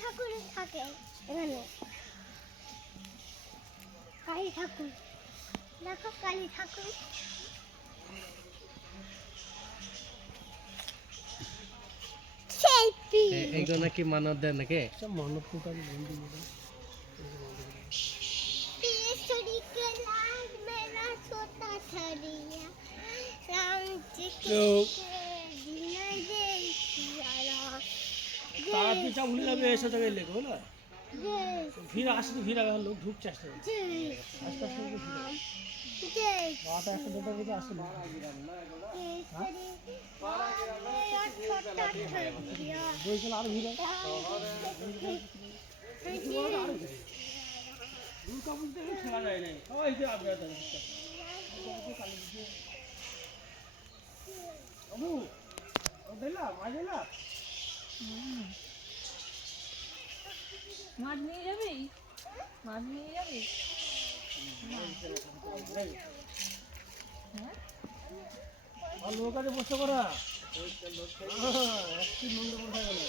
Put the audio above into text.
ঠাকুর থাকে। এখানে। কালী ঠাকুর। দেখো কালী ঠাকুর। মানব দেয় নাকি? মানব মেলা ছোটা ছড়িয়া। রাম আপনি যা ভুলে যাবে এসে জায়গায় লেখো হলো ভিড় তো ভিড় হবে লোক ঢুকছে আসতে ভিড় বারোটা একশো দুটো বুঝে আসলে ভিড়। দুর্গা পুজোতে খেলা বাবু ও মা দিলা মাছ নিয়ে যাবি? মাছ নিয়ে যাবি? আর লোক আছে বসে করা একটি মন্দ কোথায় গেল।